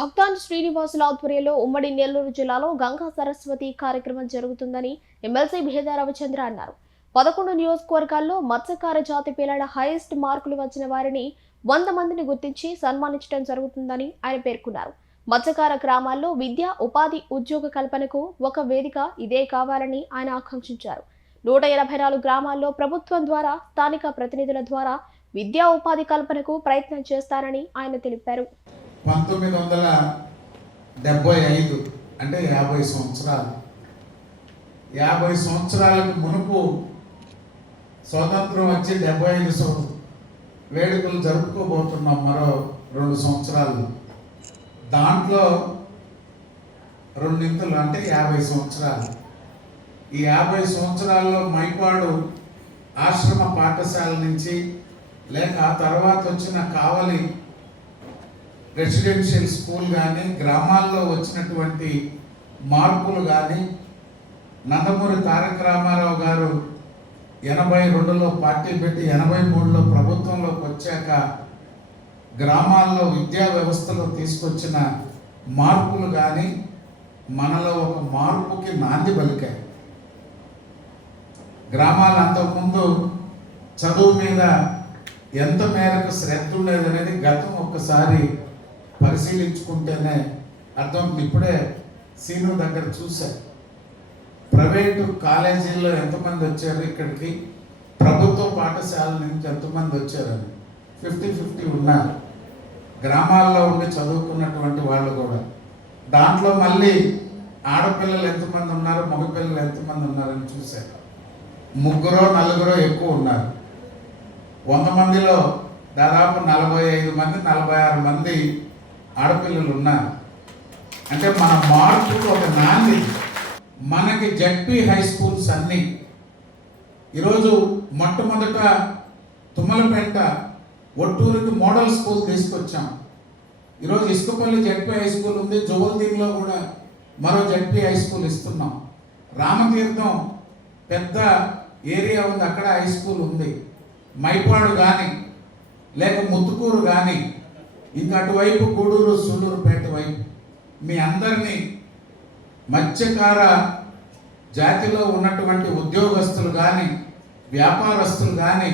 భక్తాన్ శ్రీనివాసుల ఆధ్వర్యంలో ఉమ్మడి నెల్లూరు జిల్లాలో గంగా సరస్వతి కార్యక్రమం జరుగుతుందని ఎమ్మెల్సీ భేదా రవిచంద్ర అన్నారు. 11 నియోజకవర్గాల్లో మత్స్యకార జాతి పిల్లల హైయెస్ట్ మార్కులు వచ్చిన వారిని 100 మందిని గుర్తించి సన్మానించడం జరుగుతుందని ఆయన పేర్కొన్నారు. మత్స్యకార గ్రామాల్లో విద్యా ఉపాధి ఉద్యోగ కల్పనకు ఒక వేదిక ఇదే కావాలని ఆయన ఆకాంక్షించారు. 184 గ్రామాల్లో ప్రభుత్వం ద్వారా స్థానిక ప్రతినిధుల ద్వారా విద్యా ఉపాధి కల్పనకు ప్రయత్నం చేస్తారని ఆయన తెలిపారు. 1975 అంటే 50 సంవత్సరాలు. 50 సంవత్సరాలకు మునుపు స్వాతంత్రం వచ్చి 75 వేడుకలు జరుపుకోబోతున్నాం మరో 2 సంవత్సరాలు. దాంట్లో రెండింతలు అంటే 50 సంవత్సరాలు. ఈ 50 సంవత్సరాల్లో మైపాడు ఆశ్రమ పాఠశాల నుంచి లేక ఆ తర్వాత వచ్చిన కావలి రెసిడెన్షియల్ స్కూల్ కానీ గ్రామాల్లో వచ్చినటువంటి మార్పులు కానీ నందమూరి తారక రామారావు గారు 82లో పార్టీ పెట్టి 83లో ప్రభుత్వంలోకి వచ్చాక గ్రామాల్లో విద్యా వ్యవస్థలో తీసుకొచ్చిన మార్పులు కానీ మనలో ఒక మార్పుకి నాంది పలికాయి. గ్రామాలు అంతకుముందు చదువు మీద ఎంత మేరకు శ్రద్ధ ఉండేదనేది గతం ఒక్కసారి పరిశీలించుకుంటేనే అర్థం. ఇప్పుడే సీను దగ్గర చూశారు, ప్రైవేటు కాలేజీల్లో ఎంతమంది వచ్చారు, ఇక్కడికి ప్రభుత్వ పాఠశాల నుంచి ఎంతమంది వచ్చారని 50-50 ఉన్నారు. గ్రామాల్లో ఉండి చదువుకున్నటువంటి వాళ్ళు కూడా. దాంట్లో మళ్ళీ ఆడపిల్లలు ఎంతమంది ఉన్నారు, మగపిల్లలు ఎంతమంది ఉన్నారని చూశారు. 3-4 ఎక్కువ ఉన్నారు. 100 మందిలో దాదాపు 45 మంది 46 మంది ఆడపిల్లలు ఉన్నారు. అంటే మన మార్పుకు ఒక నాంది. మనకి జడ్పీ హై స్కూల్స్ అన్నీ ఈరోజు మొట్టమొదట తుమ్మలపేట ఒట్టూరుకి మోడల్ స్కూల్ తీసుకొచ్చాం. ఈరోజు ఇసుకపల్లి జడ్పీ హై స్కూల్ ఉంది. జోవల్దీన్లో కూడా మరో జడ్పీ హై స్కూల్ ఇస్తున్నాం. రామతీర్థం పెద్ద ఏరియా ఉంది, అక్కడ హై స్కూల్ ఉంది. మైపాడు కానీ లేక ముత్తుకూరు కానీ ఇంకా అటువైపు గూడూరు సూళ్ళూరుపేట వైపు మీ అందరినీ మత్స్యకార జాతిలో ఉన్నటువంటి ఉద్యోగస్తులు కానీ వ్యాపారస్తులు కానీ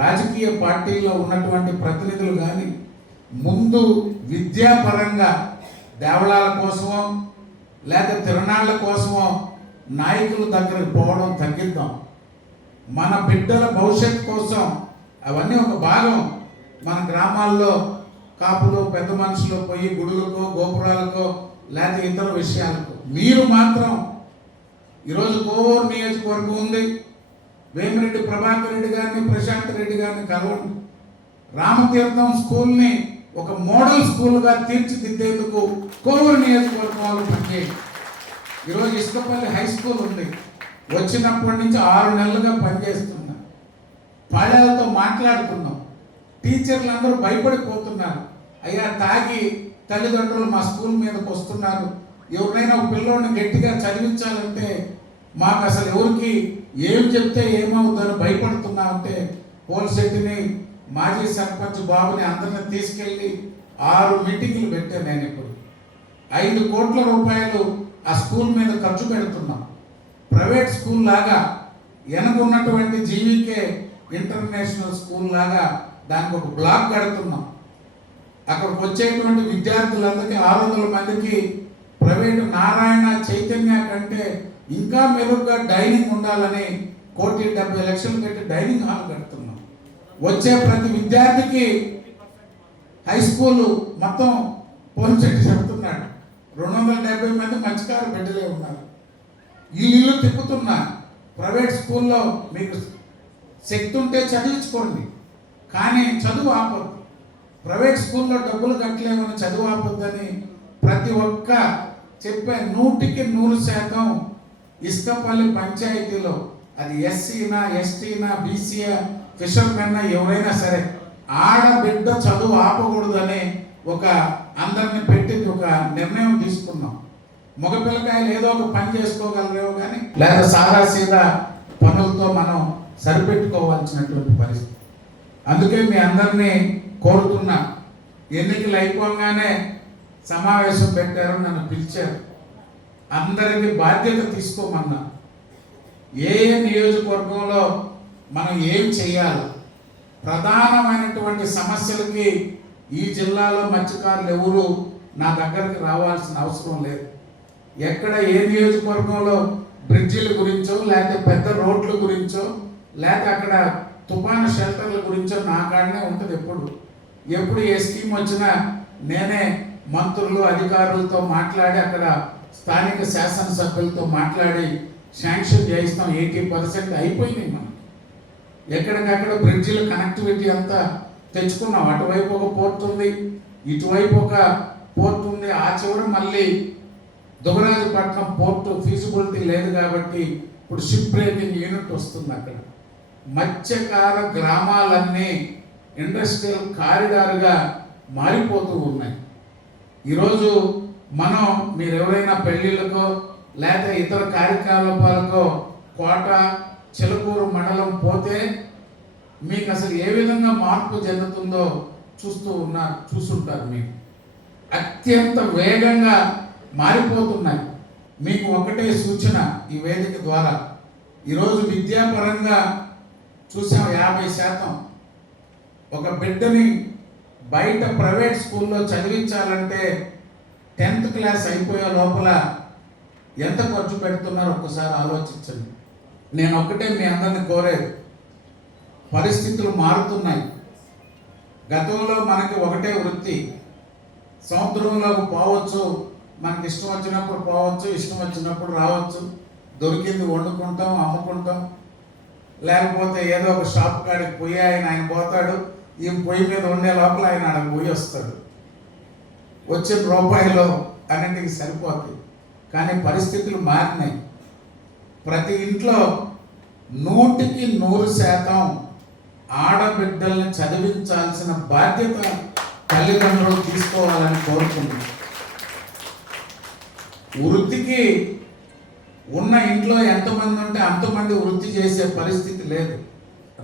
రాజకీయ పార్టీల్లో ఉన్నటువంటి ప్రతినిధులు కానీ ముందు విద్యాపరంగా దేవళాల కోసమో లేక తిరునాళ్ళ కోసమో నాయకుల దగ్గరికి పోవడం తగ్గిద్దాం. మన బిడ్డల భవిష్యత్తు కోసం అవన్నీ ఒక భాగం. మన గ్రామాల్లో కాపులు పెద్ద మనుషులు పోయి గుడులకో గోపురాలకో లేకపోతే ఇతర విషయాలకు మీరు మాత్రం ఈరోజు కోవూరు నియోజకవర్గం ఉంది. వేమిరెడ్డి ప్రభాకర్ రెడ్డి గారిని ప్రశాంత్ రెడ్డి గారిని కలవండి. రామతీర్థం స్కూల్ని ఒక మోడల్ స్కూల్గా తీర్చిదిద్దేందుకు కోవూరు నియోజకవర్గంలో పనిచేయండి. ఈరోజు ఇసుకపల్లి హై స్కూల్ ఉంది. వచ్చినప్పటి నుంచి 6 నెలలుగా పనిచేస్తున్నా. పాఠాలతో మాట్లాడుతున్నాం. టీచర్లు అందరూ భయపడిపోతున్నారు. అయ్యా తాగి తల్లిదండ్రులు మా స్కూల్ మీదకి వస్తున్నారు. ఎవరినైనా ఒక పిల్లోడిని గట్టిగా చదివించాలంటే మాకు అసలు ఎవరికి ఏం చెప్తే ఏమవుతుందని భయపడుతున్నామంటే పోల్శెట్టిని మాజీ సర్పంచ్ బాబుని అందరిని తీసుకెళ్ళి 6 మీటింగ్లు పెట్టాను. నేను ఇప్పుడు 5 కోట్ల రూపాయలు ఆ స్కూల్ మీద ఖర్చు పెడుతున్నాం. ప్రైవేట్ స్కూల్ లాగా వెనకున్నటువంటి జీవీకే ఇంటర్నేషనల్ స్కూల్ లాగా దానికి ఒక బ్లాక్ కడుతున్నాం. అక్కడికి వచ్చేటువంటి విద్యార్థులందరికీ 600 మందికి ప్రైవేటు నారాయణ చైతన్య కంటే ఇంకా మెరుగ్గా డైనింగ్ ఉండాలని 1,70,00,000 పెట్టి డైనింగ్ హాల్ కడుతున్నాం. వచ్చే ప్రతి విద్యార్థికి హై స్కూల్ మొత్తం పోల్చెట్టి చెబుతున్నాడు 270 మంది మత్స్యకార బిడ్డలే ఉన్నారు. ఈ ఇల్లు తిప్పుతున్నా. ప్రైవేట్ స్కూల్లో మీకు శక్తి ఉంటే చదివించుకోండి, కానీ చదువు ఆపొద్దు. ప్రైవేట్ స్కూల్లో డబ్బులు కట్టలేమని చదువు ఆపొద్దని ప్రతి ఒక్క చెప్పే 100% ఇసుకపల్లి పంచాయతీలో అది ఎస్సీనా ఎస్టీనా బీసీనా ఫిషర్మెన్నా ఎవరైనా సరే ఆడబిడ్డ చదువు ఆపకూడదని ఒక అందరిని పెట్టి ఒక నిర్ణయం తీసుకున్నాం. మగపిల్లకాయలు ఏదో ఒక పని చేసుకోగలరేమో కానీ లేదా సాదాసీదా పనులతో మనం సరిపెట్టుకోవాల్సినటువంటి పరిస్థితి. అందుకే మీ అందరినీ కోరుతున్నా, ఎన్నికలు అయిపోగానే సమావేశం పెట్టారు, నన్ను పిలిచారు. అందరికీ బాధ్యత తీసుకోమన్నా. ఏ నియోజకవర్గంలో మనం ఏం చేయాలి, ప్రధానమైనటువంటి సమస్యలకి ఈ జిల్లాలో మత్స్యకారులు ఎవరు నా దగ్గరికి రావాల్సిన అవసరం లేదు. ఎక్కడ ఏ నియోజకవర్గంలో బ్రిడ్జిల గురించో లేకపోతే పెద్ద రోడ్ల గురించో లేకపోతే అక్కడ తుఫాను షెల్టర్ల గురించో నా కాడనే ఉంటుంది. ఎప్పుడు ఏ స్కీమ్ వచ్చినా నేనే మంత్రులు అధికారులతో మాట్లాడి అక్కడ స్థానిక శాసనసభ్యులతో మాట్లాడి శాంక్షన్ చేయిస్తాం. 80% అయిపోయినాయి. మనం ఎక్కడికక్కడ బ్రిడ్జిల కనెక్టివిటీ అంతా తెచ్చుకున్నాం. అటువైపు ఒక పోర్ట్ ఉంది, ఇటువైపు ఒక పోర్ట్ ఉంది. ఆ చివరి మళ్ళీ దుగరాజపట్నం పోర్టు ఫీజిబిలిటీ లేదు కాబట్టి ఇప్పుడు షిప్ బ్రేకింగ్ యూనిట్ వస్తుంది. అక్కడ మత్స్యకార గ్రామాలన్నీ ఇండస్ట్రియల్ కారిడార్గా మారిపోతూ ఉన్నాయి. ఈరోజు మనం మీరు ఎవరైనా పెళ్ళిళ్ళకో లేకపోతే ఇతర కార్యకలాపాలకో కోట చిలకూరు మండలం పోతే మీకు అసలు ఏ విధంగా మార్పు చెందుతుందో చూస్తుంటారు. మీకు అత్యంత వేగంగా మారిపోతున్నాయి. మీకు ఒకటే సూచన ఈ వేదిక ద్వారా, ఈరోజు విద్యాపరంగా చూసాం 50%. ఒక బిడ్డని బయట ప్రైవేట్ స్కూల్లో చదివించాలంటే 10th క్లాస్ అయిపోయే లోపల ఎంత ఖర్చు పెడుతున్నారో ఒక్కసారి ఆలోచించండి. నేను ఒకటే మీ అందరిని కోరేది, పరిస్థితులు మారుతున్నాయి. గతంలో మనకి ఒకటే వృత్తి, సముద్రంలోకి పోవచ్చు, మనకి ఇష్టం వచ్చినప్పుడు పోవచ్చు, ఇష్టం వచ్చినప్పుడు రావచ్చు, దొరికింది వండుకుంటాం, అమ్ముకుంటాం. లేకపోతే ఏదో ఒక షాప్ కాడికి పోయి ఆయన పోతాడు, ఈ పొయ్యి మీద ఉండే లోపల ఆయన ఆడ పోయి వస్తాడు. వచ్చిన రూపాయలు అన్నింటికి సరిపోతాయి. కానీ పరిస్థితులు మారినాయి. ప్రతి ఇంట్లో 100కి 100% ఆడబిడ్డల్ని చదివించాల్సిన బాధ్యత తల్లిదండ్రులు తీసుకోవాలని కోరుకుంటున్నాను. వృత్తికి ఉన్న ఇంట్లో ఎంతమంది ఉంటే అంతమంది వృత్తి చేసే పరిస్థితి లేదు.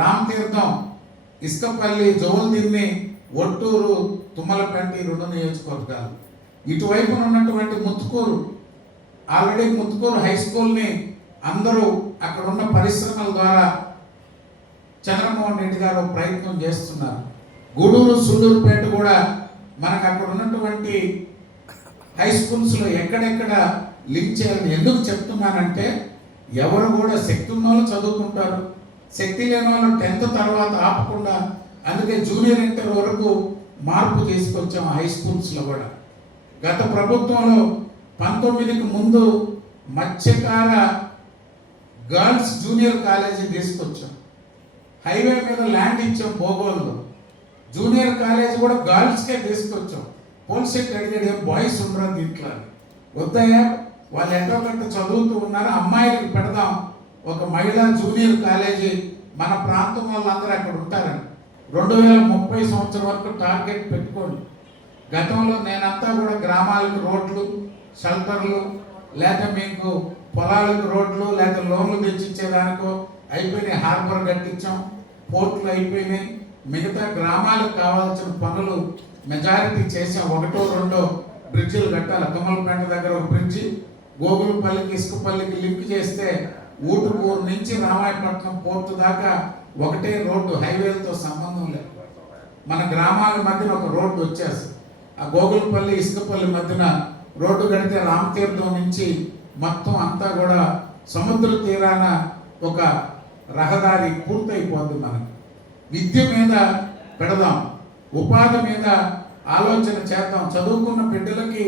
రామతీర్థం, ఇసుకపల్లి, జోల్దిన్ని, ఒట్టూరు, తుమ్మలపేట 2 నియోజకవర్గాలు. ఇటువైపున ఉన్నటువంటి ముత్తుకూరు, ఆల్రెడీ ముత్తుకూరు హై స్కూల్ని అందరూ అక్కడ ఉన్న పరిశ్రమల ద్వారా చంద్రమోహన్ రెడ్డి గారు ప్రయత్నం చేస్తున్నారు. గూడూరు, సూళ్ళూరుపేట కూడా మనకు అక్కడ ఉన్నటువంటి హై స్కూల్స్లో ఎక్కడెక్కడ లింక్ చేయాలని ఎందుకు చెప్తున్నానంటే, ఎవరు కూడా శక్తి ఉన్న వాళ్ళు చదువుకుంటారు, శక్తి లేని వాళ్ళు 10th తర్వాత ఆపకుండా, అందుకే జూనియర్ ఇంటర్ వరకు మార్పు తీసుకొచ్చాం హై స్కూల్స్లో కూడా. గత ప్రభుత్వంలో 19కి ముందు మత్స్యకార గర్ల్స్ జూనియర్ కాలేజీ తీసుకొచ్చాం. హైవే మీద ల్యాండ్ ఇచ్చాం బోగోల్లో. జూనియర్ కాలేజీ కూడా గర్ల్స్కే తీసుకొచ్చాం. పోలీసెట్ అడిగాడు, ఏం బాయ్స్ ఉండరు దీంట్లో. వద్దయ్యా, వాళ్ళు ఎంతో కొంత చదువుతూ ఉన్నారు, అమ్మాయిలకు పెడదాం ఒక మహిళా జూనియర్ కాలేజీ, మన ప్రాంతం వాళ్ళందరూ అక్కడ ఉంటారని. 2030 సంవత్సరం వరకు టార్గెట్ పెట్టుకోండి. గతంలో నేనంతా కూడా గ్రామాలకు రోడ్లు, షెల్టర్లు, లేక మీకు పొలాలకు రోడ్లు, లేక లోన్లు తెచ్చిచ్చేదానికో అయిపోయినాయి. హార్బర్ కట్టించాం, పోర్టులు అయిపోయినాయి. మిగతా గ్రామాలకు కావాల్సిన పనులు మెజారిటీ చేసాం. 1, 2 బ్రిడ్జిలు కట్టాలి. తుమ్మలపేట దగ్గర ఒక బ్రిడ్జి, గోగులపల్లికి, ఇసుకపల్లికి లింక్ చేస్తే ఊటుకూరు నుంచి రామాయపట్నం పోర్టు దాకా ఒకటే రోడ్డు, హైవేలతో సంబంధం లేదు. మన గ్రామాల మధ్యన ఒక రోడ్డు వచ్చేస్తుంది. ఆ గోగులపల్లి, ఇసుకపల్లి మధ్యన రోడ్డు కడితే రామతీర్థం నుంచి మొత్తం అంతా కూడా సముద్ర తీరాన ఒక రహదారి పూర్తయిపోద్ది. మనకి విద్య మీద పెడదాం, ఉపాధి మీద ఆలోచన చేద్దాం. చదువుకున్న బిడ్డలకి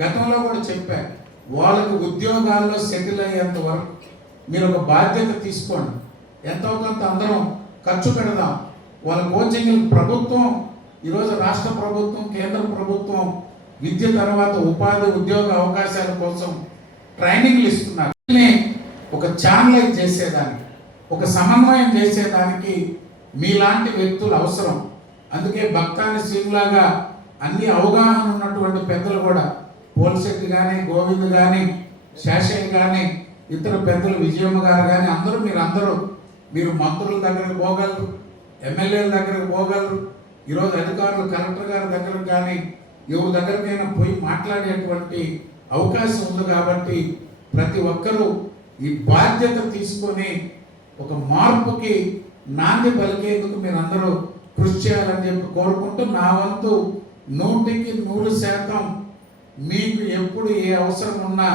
గతంలో కూడా చెప్పారు, వాళ్ళకు ఉద్యోగాల్లో సెటిల్ అయ్యేంత వరకు మీరు ఒక బాధ్యత తీసుకోండి. ఎంతో కొంత అందరం ఖర్చు పెడదాం. వాళ్ళ కోచింగ్ ప్రభుత్వం, ఈరోజు రాష్ట్ర ప్రభుత్వం, కేంద్ర ప్రభుత్వం విద్య తర్వాత ఉపాధి, ఉద్యోగ అవకాశాల కోసం ట్రైనింగ్లు ఇస్తున్నారు. ఒక ఛానలైజ్ చేసేదానికి, ఒక సమన్వయం చేసేదానికి మీలాంటి వ్యక్తులు అవసరం. అందుకే భక్తాని శ్రీలాగా అన్ని అవగాహన ఉన్నటువంటి పెద్దలు కూడా, పోలిశెట్టి కానీ, గోవింద్ కానీ, శేషయ్య కానీ, ఇతర పెద్దలు విజయమ్మ గారు కానీ, మీరు మంత్రుల దగ్గరకు పోగలరు, ఎమ్మెల్యేల దగ్గరకు పోగలరు. ఈరోజు అధికారులు కలెక్టర్ గారి దగ్గరకు కానీ ఎవరి దగ్గరికైనా పోయి మాట్లాడేటువంటి అవకాశం ఉంది. కాబట్టి ప్రతి ఒక్కరూ ఈ బాధ్యత తీసుకొని ఒక మార్పుకి నాంది పలికేందుకు మీరందరూ కృషి చేయాలని చెప్పి కోరుకుంటూ, నా వంతు 100% మీకు ఎప్పుడు ఏ అవసరం ఉన్నా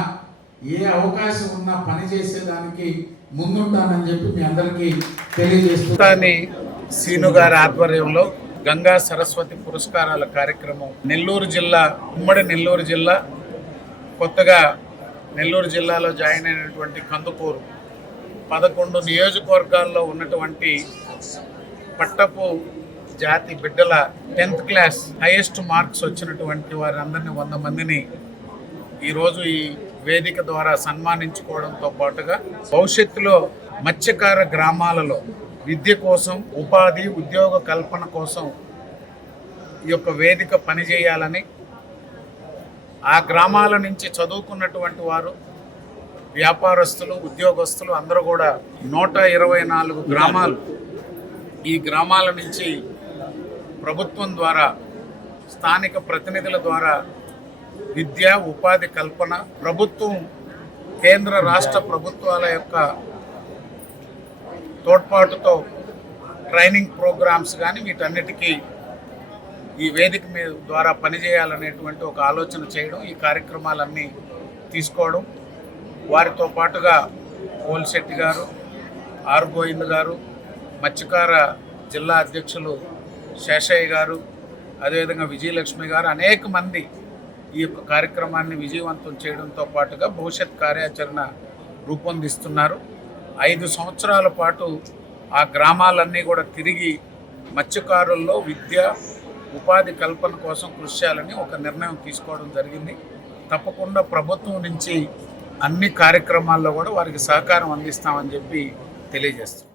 ఏ అవకాశం ఉన్నా పనిచేసేదానికి ముందుంటానని చెప్పి మీ అందరికీ తెలియజేస్తున్నాను. సీను గారి ఆధ్వర్యంలో గంగా సరస్వతి పురస్కారాల కార్యక్రమం నెల్లూరు జిల్లా, ఉమ్మడి నెల్లూరు జిల్లా, కొత్తగా నెల్లూరు జిల్లాలో జాయిన్ అయినటువంటి కందుకూరు 11 నియోజకవర్గాల్లో ఉన్నటువంటి పట్టపు జాతి బిడ్డల 10th క్లాస్ హైయెస్ట్ మార్క్స్ వచ్చినటువంటి వారందరినీ 100 మందిని ఈరోజు ఈ వేదిక ద్వారా సన్మానించుకోవడంతో పాటుగా భవిష్యత్తులో మత్స్యకార గ్రామాలలో విద్య కోసం, ఉపాధి, ఉద్యోగ కల్పన కోసం ఈ యొక్క వేదిక పనిచేయాలని, ఆ గ్రామాల నుంచి చదువుకున్నటువంటి వారు, వ్యాపారస్తులు, ఉద్యోగస్తులు అందరూ కూడా 124 గ్రామాలు, ఈ గ్రామాల నుంచి ప్రభుత్వం ద్వారా, స్థానిక ప్రతినిధుల ద్వారా విద్య, ఉపాధి కల్పన, ప్రభుత్వం, కేంద్ర రాష్ట్ర ప్రభుత్వాల యొక్క తోడ్పాటుతో ట్రైనింగ్ ప్రోగ్రామ్స్ కానీ వీటన్నిటికీ ఈ వేదిక మీద ద్వారా పనిచేయాలనేటువంటి ఒక ఆలోచన చేయడం, ఈ కార్యక్రమాలన్నీ తీసుకోవడం, వారితో పాటుగా పోల్శెట్టి గారు, ఆర్ గోవింద్ గారు, మత్స్యకార జిల్లా అధ్యక్షులు శేషయ్య గారు, అదేవిధంగా విజయలక్ష్మి గారు, అనేక మంది ఈ యొక్క కార్యక్రమాన్ని విజయవంతం చేయడంతో పాటుగా భవిష్యత్ కార్యాచరణ రూపొందిస్తున్నారు. 5 సంవత్సరాల పాటు ఆ గ్రామాలన్నీ కూడా తిరిగి మత్స్యకారుల్లో విద్య, ఉపాధి కల్పన కోసం కృషి చేయాలని ఒక నిర్ణయం తీసుకోవడం జరిగింది. తప్పకుండా ప్రభుత్వం నుంచి అన్ని కార్యక్రమాల్లో కూడా వారికి సహకారం అందిస్తామని చెప్పి తెలియజేస్తాం.